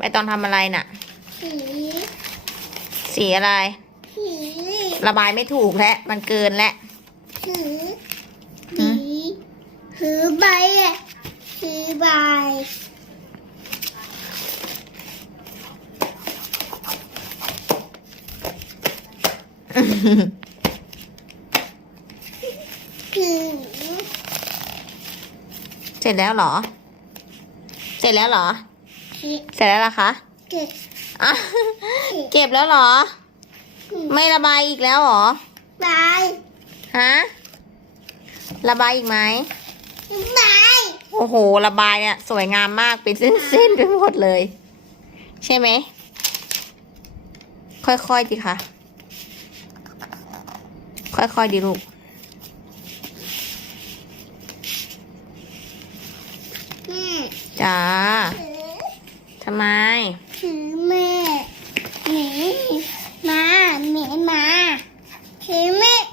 ใบตองทำอะไรน่ะ สีสีอะไร สีระบายไม่ถูกแล้วมันเกินแล้วสีหืสีม ถือใบอะถือใบถือเสร็จแล้วเหรอ เสร็จแล้วเหรอถือ เสร็จแล้วล่ะคะถืออะเก็บแล้วเหรอ ไม่ระบายอีกแล้วเหรอใบฮะระบายอีกไหมใบโอ้โห ระบายเนี่ยสวยงามมากเป็นเส้นๆไปหมดเลย ใช่ไหมค่อยๆดิค่ะ ค่อยๆดิลูกแม่จ้าถือ ทำไมถือแม่